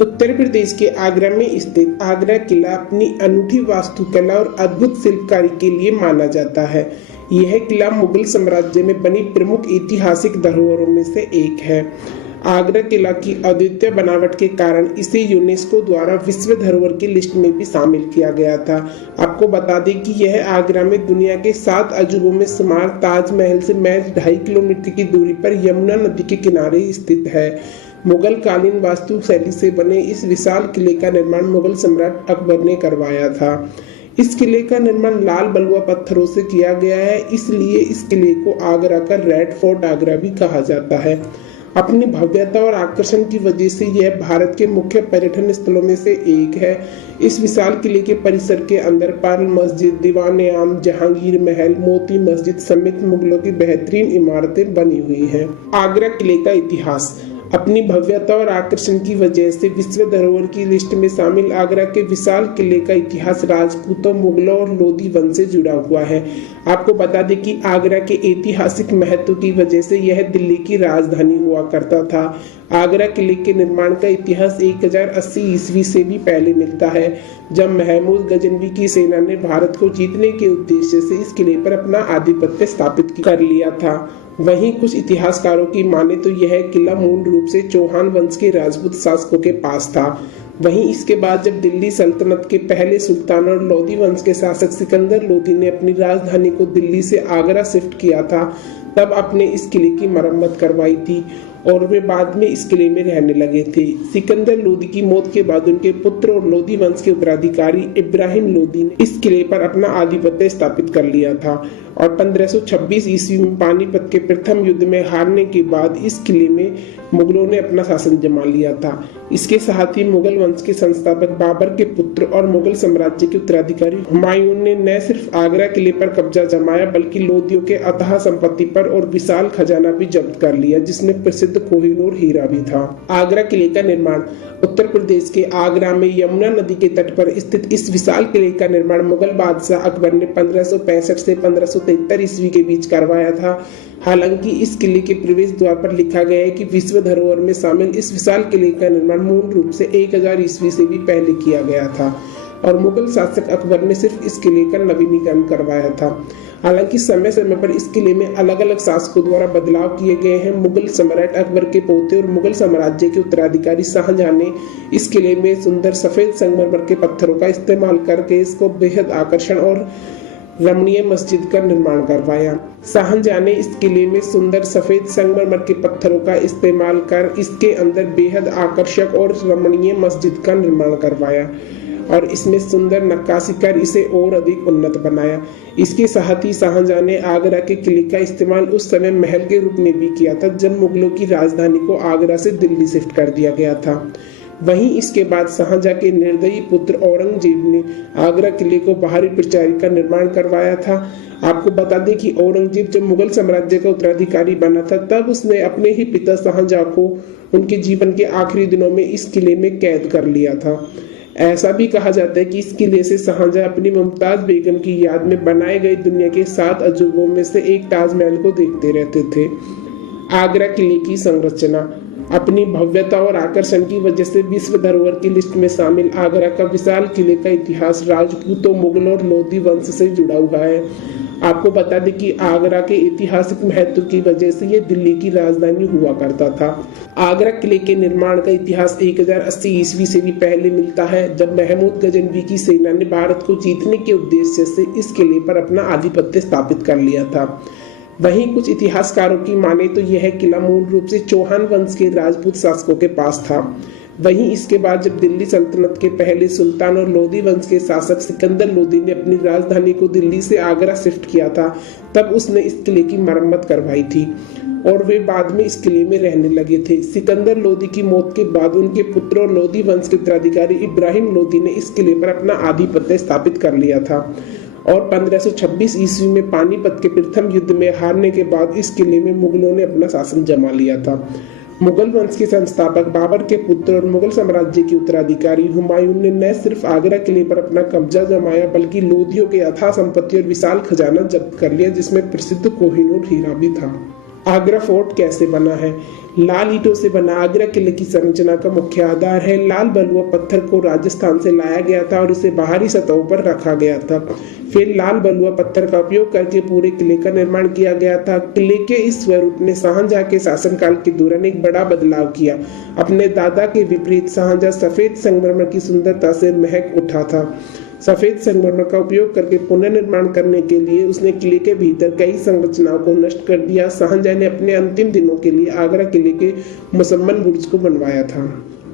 उत्तर प्रदेश के आगरा में स्थित आगरा किला अपनी अनूठी वास्तुकला और अद्भुत शिल्पकारी के लिए माना जाता है। यह किला मुगल साम्राज्य में बनी प्रमुख ऐतिहासिक धरोहरों में से एक है। आगरा किला की अद्वितीय बनावट के कारण इसे यूनेस्को द्वारा विश्व धरोहर की लिस्ट में भी शामिल किया गया था। आपको बता दें कि यह आगरा में दुनिया के 7 अजूबों में शुमार ताजमहल से महज 2.5 किलोमीटर की दूरी पर यमुना नदी के किनारे स्थित है। मुगल कालीन वास्तु शैली से बने इस विशाल किले का निर्माण मुगल सम्राट अकबर ने करवाया था। इस किले का निर्माण लाल बलुआ पत्थरों से किया गया है, इसलिए इस किले को आगरा का रेड फोर्ट आगरा भी कहा जाता है। अपनी भव्यता और आकर्षण की वजह से यह भारत के मुख्य पर्यटन स्थलों में से एक है। इस विशाल किले के परिसर के अंदर पर्ल मस्जिद, दीवान आम, जहांगीर महल, मोती मस्जिद समेत मुगलों की बेहतरीन इमारतें बनी हुई हैं। आगरा किले का इतिहास अपनी भव्यता और आकर्षण की वजह से विश्व धरोहर की लिस्ट में शामिल आगरा के विशाल किले का इतिहास राजपूतों, मुगलों और लोधी वंश से जुड़ा हुआ है। आपको बता दें कि आगरा के ऐतिहासिक महत्व की वजह से यह दिल्ली की राजधानी हुआ करता था। आगरा किले के निर्माण का इतिहास 1080 ईस्वी से भी पहले मिलता है, जब महमूद गजनवी की सेना ने भारत को जीतने के उद्देश्य से इस किले पर अपना आधिपत्य स्थापित कर लिया था। वहीं कुछ इतिहासकारों की माने तो यह किला मूल रूप से चौहान वंश के राजपूत शासकों के पास था। वहीं इसके बाद जब दिल्ली सल्तनत के पहले सुल्तान और लोधी वंश के शासक सिकंदर लोधी ने अपनी राजधानी को दिल्ली से आगरा शिफ्ट किया था, तब अपने इस किले की मरम्मत करवाई थी और वे बाद में इस किले में रहने लगे थे। सिकंदर लोधी की मौत के बाद उनके पुत्र और लोधी वंश के उत्तराधिकारी इब्राहिम लोधी ने इस किले पर अपना आधिपत्य स्थापित कर लिया था और 1526 ईस्वी में पानीपत के प्रथम युद्ध में हारने के बाद इस किले में मुगलों ने अपना शासन जमा लिया था। इसके साथ ही मुगल वंश के संस्थापक बाबर के पुत्र और मुगल साम्राज्य के उत्तराधिकारी हुमायूं ने न सिर्फ आगरा किले पर कब्जा जमाया बल्कि लोधियों के अथाह संपत्ति पर और विशाल खजाना भी जब्त कर लिया, जिसमें प्रसिद्ध कोहिनूर हीरा भी था। आगरा किले का निर्माण उत्तर प्रदेश के आगरा में यमुना नदी के तट पर स्थित इस विशाल किले का निर्माण मुगल बादशाह अकबर ने 1565 से 1573 ईस्वी के बीच करवाया था। हालांकि इस किले के प्रवेश द्वार पर लिखा गया है कि विश्व धरोहर में शामिल इस विशाल किले का निर्माण मूल रूप से 1000 ईस्वी से भी पहले किया गया था और मुगल शासक अकबर ने सिर्फ इस किले का नवीनीकरण करवाया था। हालांकि समय समय पर इस किले में अलग अलग शासकों द्वारा बदलाव किए गए हैं। मुगल सम्राट अकबर के पोते और मुगल साम्राज्य के उत्तराधिकारी शाहजहां ने इस किले में सुंदर सफेद संगमरमर के पत्थरों का इस्तेमाल करके इसको बेहद आकर्षण और रमणीय मस्जिद का निर्माण करवाया। शाहजहां ने इस किले में सुंदर सफेद संगमरमर के पत्थरों का इस्तेमाल कर इसके अंदर बेहद आकर्षक और रमणीय मस्जिद का निर्माण करवाया और इसमें सुंदर नक्काशी कर इसे और अधिक उन्नत बनाया। इसके साथ ही शाहजहां ने आगरा के किले का इस्तेमाल उस समय महल के रूप में भी किया था जब मुगलों की राजधानी को आगरा से दिल्ली शिफ्ट कर दिया गया था। वहीं इसके बाद शाहजहां के निर्दयी पुत्र औरंगजेब ने आगरा किले को बाहरी प्रचारी का निर्माण करवाया था। आपको बता दें कि औरंगजेब जब मुगल साम्राज्य का उत्तराधिकारी बना था तब उसने अपने ही पिता शाहजहां को उनके जीवन के आखिरी दिनों में इस किले में कैद कर लिया था। ऐसा भी कहा जाता है कि इस किले से शाहजहां अपनी मुमताज बेगम की याद में बनाए गए दुनिया के 7 अजूबों में से एक ताजमहल को देखते रहते थे। आगरा किले की संरचना अपनी भव्यता और आकर्षण की वजह से विश्व धरोहर की लिस्ट में शामिल आगरा का विशाल किले का इतिहास राजपूतों, मुगलों और लोधी वंश से जुड़ा हुआ है। आपको बता दें कि आगरा के ऐतिहासिक महत्व की वजह से यह दिल्ली की राजधानी हुआ करता था। आगरा किले के निर्माण का इतिहास 1080 ईस्वी से भी पहले मिलता है, जब महमूद गजनवी की सेना ने भारत को जीतने के उद्देश्य से इस किले पर अपना आधिपत्य स्थापित कर लिया था। वहीं कुछ इतिहासकारों की माने तो यह किला मूल रूप से चौहान वंश के राजपूत शासकों के पास था। वहीं इसके बाद जब दिल्ली सल्तनत के पहले सुल्तान और लोधी वंश के शासक सिकंदर लोधी ने अपनी राजधानी को दिल्ली से आगरा शिफ्ट किया था, तब उसने इस किले की मरम्मत करवाई थी और वे बाद में इस किले में रहने लगे थे। सिकंदर लोधी की मौत के बाद उनके पुत्र और लोधी वंश के उत्तराधिकारी इब्राहिम लोधी ने इस किले पर अपना आधिपत्य स्थापित कर लिया था और 1526 ईस्वी में पानीपत के प्रथम युद्ध में हारने के बाद इस किले में मुगलों ने अपना शासन जमा लिया था। मुगल वंश के संस्थापक बाबर के पुत्र और मुगल साम्राज्य के उत्तराधिकारी हुमायूं ने न सिर्फ आगरा किले पर अपना कब्जा जमाया बल्कि लोधियों के अथाह संपत्ति और विशाल खजाना जब्त कर लिया, जिसमें प्रसिद्ध कोहिनूर हीरा भी था। आगरा फोर्ट कैसे बना है? लाल ईंटों से बना आगरा किले की संरचना का मुख्य आधार है। लाल बलुआ पत्थर को राजस्थान से लाया गया था और इसे बाहरी सतहों पर रखा गया था। फिर लाल बलुआ पत्थर का उपयोग करके पूरे किले का निर्माण किया गया था। किले के इस स्वरूप ने शाहजहां के शासनकाल के दौरान एक बड़ा बदलाव किया। अपने दादा के विपरीत शाहजहां सफेद संगमरमर की सुंदरता से महक उठा था। सफेद संगमरमर का उपयोग करके पुनर्निर्माण करने के लिए उसने किले के भीतर कई संरचनाओं को नष्ट कर दिया। शाहजहां ने अपने अंतिम दिनों के लिए आगरा किले के मुसम्मन बुर्ज को बनवाया था।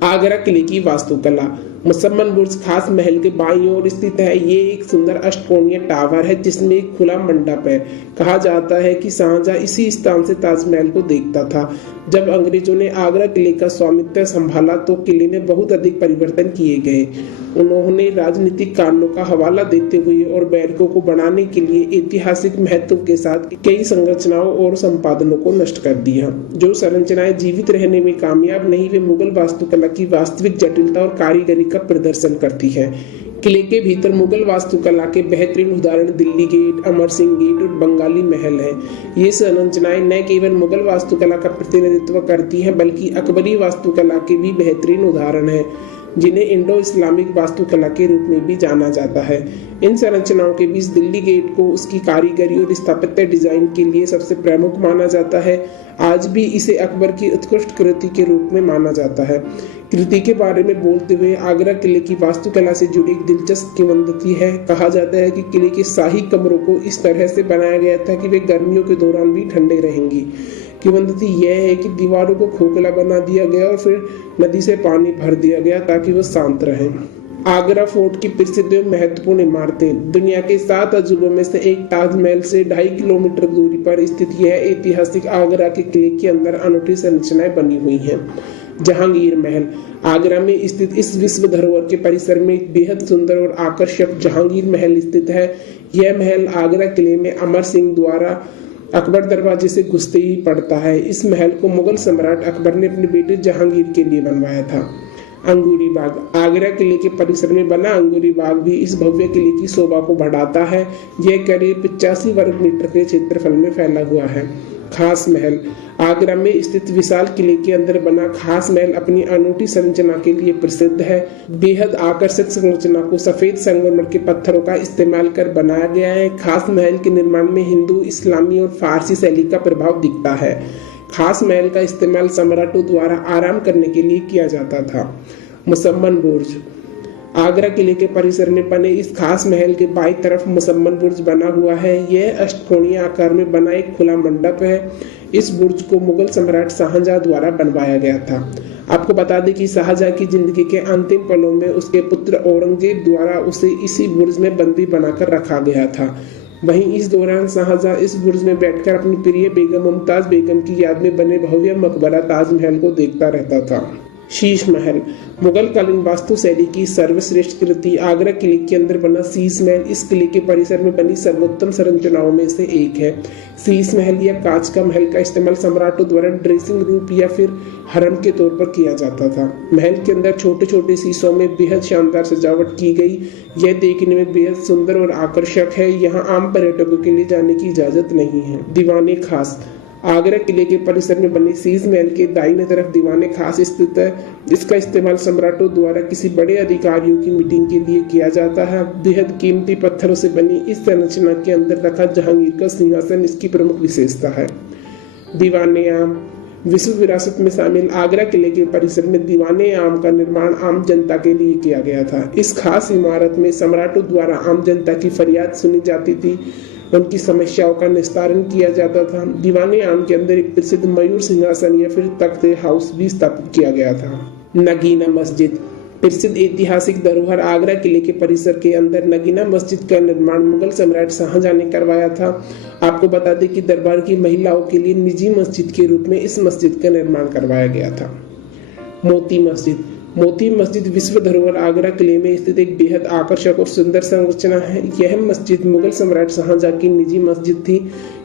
आगरा किले की वास्तुकला। मुसम्मन बुर्ज खास महल के बाईं ओर स्थित है। ये एक सुंदर अष्टकोणीय टावर है जिसमें एक खुला मंडप है। कहा जाता है कि शाहजहां इसी स्थान से ताजमहल को देखता था। जब अंग्रेजों ने आगरा किले का स्वामित्व संभाला तो किले में बहुत अधिक परिवर्तन किए गए। उन्होंने राजनीतिक कारणों का हवाला देते हुए और बैरकों को बढ़ाने के लिए ऐतिहासिक महत्व के साथ कई संरचनाओं और संपादनों को नष्ट कर दिया। जो संरचनाएं जीवित रहने में कामयाब नहीं, वे मुगल वास्तुकला की वास्तविक जटिलता और कारीगरी का प्रदर्शन करती है। किले के भीतर मुगल वास्तुकला के बेहतरीन उदाहरण दिल्ली गेट, अमर सिंह गेट और बंगाली महल है। ये संरचनाएं न केवल मुगल वास्तुकला का प्रतिनिधित्व करती हैं बल्कि अकबरी वास्तुकला के भी बेहतरीन उदाहरण हैं, जिन्हें इंडो इस्लामिक वास्तुकला के रूप में भी जाना जाता है। इन संरचनाओं के बीच दिल्ली गेट को उसकी कारीगरी और स्थापत्य डिजाइन के लिए सबसे प्रमुख माना जाता है। आज भी इसे अकबर की उत्कृष्ट कृति के रूप में माना जाता है। कृति के बारे में बोलते हुए आगरा किले की वास्तुकला से जुड़ी एक दिलचस्प किंवदंती है। कहा जाता है कि किले के शाही कमरों को इस तरह से बनाया गया था कि वे गर्मियों के दौरान भी ठंडे रहेंगी। किंवदंती यह है कि दीवारों को खोखला बना दिया गया और फिर नदी से पानी भर दिया गया ताकि वो शांत रहें। आगरा फोर्ट की प्रसिद्ध और महत्वपूर्ण इमारतें। दुनिया के 7 अजूबों में से एक ताजमहल से 2.5 किलोमीटर दूरी पर स्थित यह ऐतिहासिक आगरा के किले के अंदर अनूठी संरचनाएं बनी हुई हैं। जहांगीर महल। आगरा में स्थित इस विश्व धरोहर के परिसर में एक बेहद सुंदर और आकर्षक जहांगीर महल स्थित है। यह महल आगरा किले में अमर सिंह द्वारा अकबर दरवाजे से घुसते ही पड़ता है। इस महल को मुगल सम्राट अकबर ने अपने बेटे जहांगीर के लिए बनवाया था। अंगूरी बाग। आगरा किले के परिसर में बना अंगूरी बाग भी इस भव्य किले की शोभा को बढ़ाता है। यह करीब 85 वर्ग मीटर के क्षेत्रफल में फैला हुआ है। खास महल। आगरा में स्थित विशाल किले के अंदर बना खास महल अपनी अनूठी संरचना के लिए प्रसिद्ध है। बेहद आकर्षक संरचना को सफेद संगमरमर के पत्थरों का इस्तेमाल कर बनाया गया है। खास महल के निर्माण में हिंदू, इस्लामी और फारसी शैली का प्रभाव दिखता है। खास महल का इस्तेमाल सम्राटों द्वारा आराम करने के लिए किया जाता था। मुसम्मन बुर्ज। आगरा किले के परिसर में बने इस खास महल के बाईं तरफ मुसम्मन बुर्ज बना हुआ है। यह अष्टकोणीय आकार में बना एक खुला मंडप है। इस बुर्ज को मुगल सम्राट शाहजहां द्वारा बनवाया गया था। आपको बता दें कि शाहजहां की जिंदगी के अंतिम पलों में उसके पुत्र औरंगजेब द्वारा उसे इसी बुर्ज में बंदी बनाकर रखा गया था। वहीं इस दौरान शाहजहां इस बुर्ज में बैठकर अपनी प्रिय बेगम मुमताज बेगम की याद में बने भव्य मकबरा ताजमहल को देखता रहता था। शीश महल। मुगल कालीन वास्तु शैली की सर्वश्रेष्ठ कृति आगरा किले के अंदर बना शीश महल इस किले के परिसर में बनी सर्वोत्तम संरचनाओं में से एक है। शीश महल या कांच का महल का इस्तेमाल सम्राटों द्वारा ड्रेसिंग रूम या फिर हरम के तौर पर किया जाता था। महल के अंदर छोटे छोटे शीशों में बेहद शानदार सजावट की गई। यह देखने में बेहद सुंदर और आकर्षक है। यहाँ आम पर्यटकों के लिए जाने की इजाजत नहीं है। दीवाने खास। आगरा किले के परिसर में बने शीश महल के दाहिने तरफ दीवाने खास स्थित है। इसका इस्तेमाल सम्राटों द्वारा किसी बड़े अधिकारियों की मीटिंग के लिए किया जाता है। बेहद कीमती पत्थरों से बनी इस संरचना के अंदर रखा जहांगीर का सिंहासन इसकी प्रमुख विशेषता है। दीवाने आम। विश्व विरासत में शामिल आगरा किले के परिसर में दीवाने आम का निर्माण आम जनता के लिए किया गया था। इस खास इमारत में सम्राटों द्वारा आम जनता की फरियाद सुनी जाती थी, उनकी समस्याओं का निस्तारण किया जाता था। दीवाने आम के अंदर एक प्रसिद्ध मयूर सिंहासन या फिर तख्त हाउस भी स्थापित किया गया था। नगीना मस्जिद। प्रसिद्ध ऐतिहासिक धरोहर आगरा किले के परिसर के अंदर नगीना मस्जिद का निर्माण मुगल सम्राट शाहजहां ने करवाया था। आपको बता दें कि दरबार की महिलाओं के लिए निजी मस्जिद के रूप में इस मस्जिद का निर्माण करवाया गया था। मोती मस्जिद। मोती मस्जिद विश्व धरोहर आगरा किले में स्थित एक बेहद आकर्षक और सुंदर संरचना है। यह मस्जिद मुगल सम्राट शाहजहां की निजी मस्जिद थी।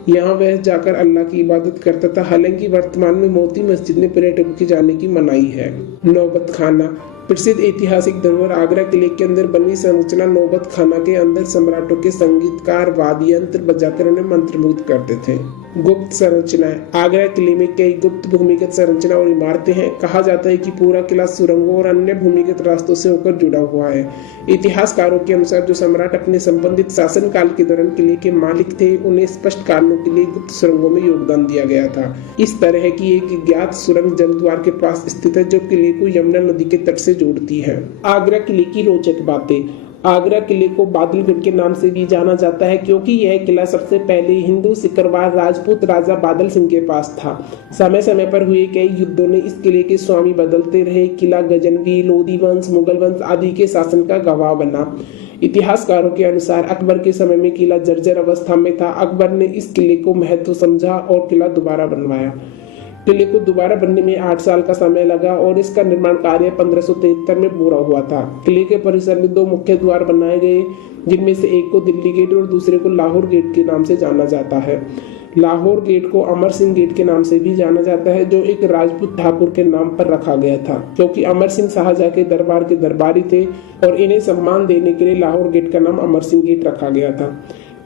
यहाँ वह जाकर अल्लाह की इबादत करता था। हालांकि वर्तमान में मोती मस्जिद में पर्यटकों के जाने की मनाही है। नौबत खाना प्रसिद्ध ऐतिहासिक धरोहर आगरा किले के अंदर बनी संरचना नौबत खाना के अंदर सम्राटों के संगीतकार वाद्य यंत्र बजाकर उन्हें मंत्रमुग्ध करते थे। गुप्त संरचनाएं आगरा किले में कई गुप्त भूमिगत संरचना और इमारतें हैं। कहा जाता है कि पूरा किला सुरंगों और अन्य भूमिगत रास्तों से होकर जुड़ा हुआ है। इतिहासकारों के अनुसार जो सम्राट अपने संबंधित शासन काल के दौरान किले के मालिक थे, उन्हें स्पष्ट कारणों के लिए गुप्त सुरंगों में योगदान दिया गया था। इस तरह की एक ज्ञात सुरंग जलद्वार के पास स्थित है, जो किले को यमुना नदी के तट से जोड़ती है। आगरा किले की रोचक बातें। आगरा किले को बादलगढ़ के नाम से भी जाना जाता है, क्योंकि यह किला सबसे पहले हिंदू सिकरवार राजपूत राजा बादल सिंह के पास था। समय समय पर हुए कई युद्धों ने इस किले के स्वामी बदलते रहे। किला गजनवी, लोधी वंश, मुगल वंश आदि के शासन का गवाह बना। इतिहासकारों के अनुसार अकबर के समय में किला जर्जर अवस्था में था। अकबर ने इस किले को महत्व समझा और किला दोबारा बनवाया। किले को दोबारा बनने में 8 साल का समय लगा और इसका निर्माण कार्य 1573 में पूरा हुआ था। किले के परिसर में 2 मुख्य द्वार बनाए गए, जिनमें से एक को दिल्ली गेट और दूसरे को लाहौर गेट के नाम से जाना जाता है। लाहौर गेट को अमर सिंह गेट के नाम से भी जाना जाता है, जो एक राजपूत ठाकुर के नाम पर रखा गया था, क्योंकि अमर सिंह शाहजहां के दरबार के दरबारी थे और इन्हें सम्मान देने के लिए लाहौर गेट का नाम अमर सिंह गेट रखा गया था।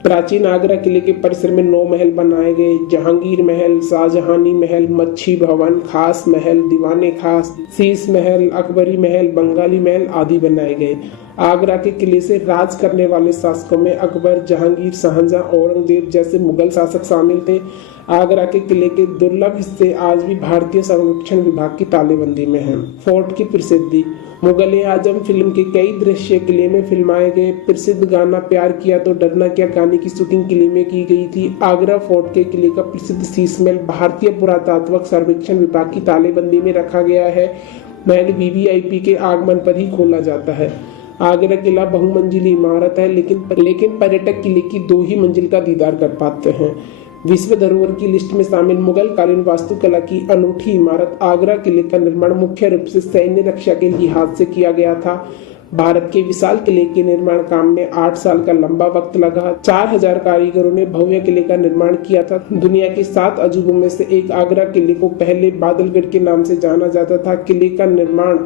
प्राचीन आगरा किले के परिसर में 9 महल बनाए गए। जहांगीर महल, शाहजहानी महल, मच्छी भवन, खास महल, दीवाने खास, शीश महल, अकबरी महल, बंगाली महल आदि बनाए गए। आगरा के किले से राज करने वाले शासकों में अकबर, जहांगीर, शाहजहां, औरंगजेब जैसे मुगल शासक शामिल थे। आगरा के किले के दुर्लभ हिस्से आज भी भारतीय संरक्षण विभाग की तालेबंदी में हैं। फोर्ट की प्रसिद्धि। मुगल आजम फिल्म के कई दृश्य किले में फिल्माए गए। प्रसिद्ध गाना प्यार किया तो डरना क्या गाने की शूटिंग किले में की गई थी। आगरा फोर्ट के किले का प्रसिद्ध शीश महल भारतीय पुरातात्व सर्वेक्षण विभाग की तालेबंदी में रखा गया है। महल वीवीआईपी के आगमन पर ही खोला जाता है। आगरा किला बहुमंजिली इमारत है, लेकिन पर्यटक किले की 2 ही मंजिल का दीदार कर पाते हैं। विश्व धरोहर की लिस्ट में शामिल मुगल कालीन वास्तुकला की अनूठी इमारत आगरा किले का निर्माण मुख्य रूप से सैन्य रक्षा के लिहाज से किया गया था। भारत के विशाल किले के निर्माण काम में 8 साल का लंबा वक्त लगा। 4000 कारीगरों ने भव्य किले का निर्माण किया था। दुनिया के 7 अजूबों में से एक आगरा किले को पहले बादलगढ़ के नाम से जाना जाता था। किले का निर्माण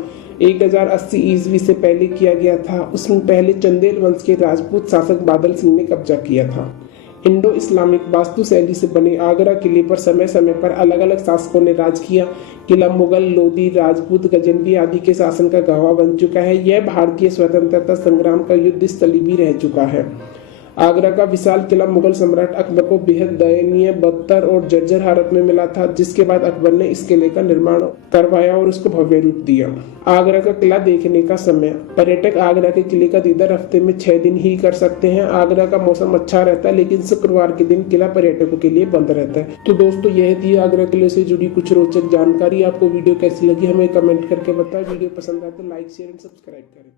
1080 ईस्वी से पहले किया गया था। उसमें पहले चंदेल वंश के राजपूत शासक बादल सिंह ने कब्जा किया था। इंडो इस्लामिक वास्तुशैली से बने आगरा किले पर समय समय पर अलग अलग शासकों ने राज किया। किला मुगल, लोधी, राजपूत, गजनवी आदि के शासन का गवाह बन चुका है। यह भारतीय स्वतंत्रता संग्राम का युद्ध स्थली भी रह चुका है। आगरा का विशाल किला मुगल सम्राट अकबर को बेहद दयनीय, बदतर और जर्जर हालत में मिला था, जिसके बाद अकबर ने इस किले का निर्माण करवाया और उसको भव्य रूप दिया। आगरा का किला देखने का समय। पर्यटक आगरा के किले का दीदार हफ्ते में 6 दिन ही कर सकते हैं। आगरा का मौसम अच्छा रहता है, लेकिन शुक्रवार के दिन किला पर्यटकों के लिए बंद रहता है। तो दोस्तों, यह थी आगरा किले से जुड़ी कुछ रोचक जानकारी। आपको वीडियो कैसी लगी हमें कमेंट करके बताएं। वीडियो पसंद आए तो लाइक, शेयर एंड सब्सक्राइब करें।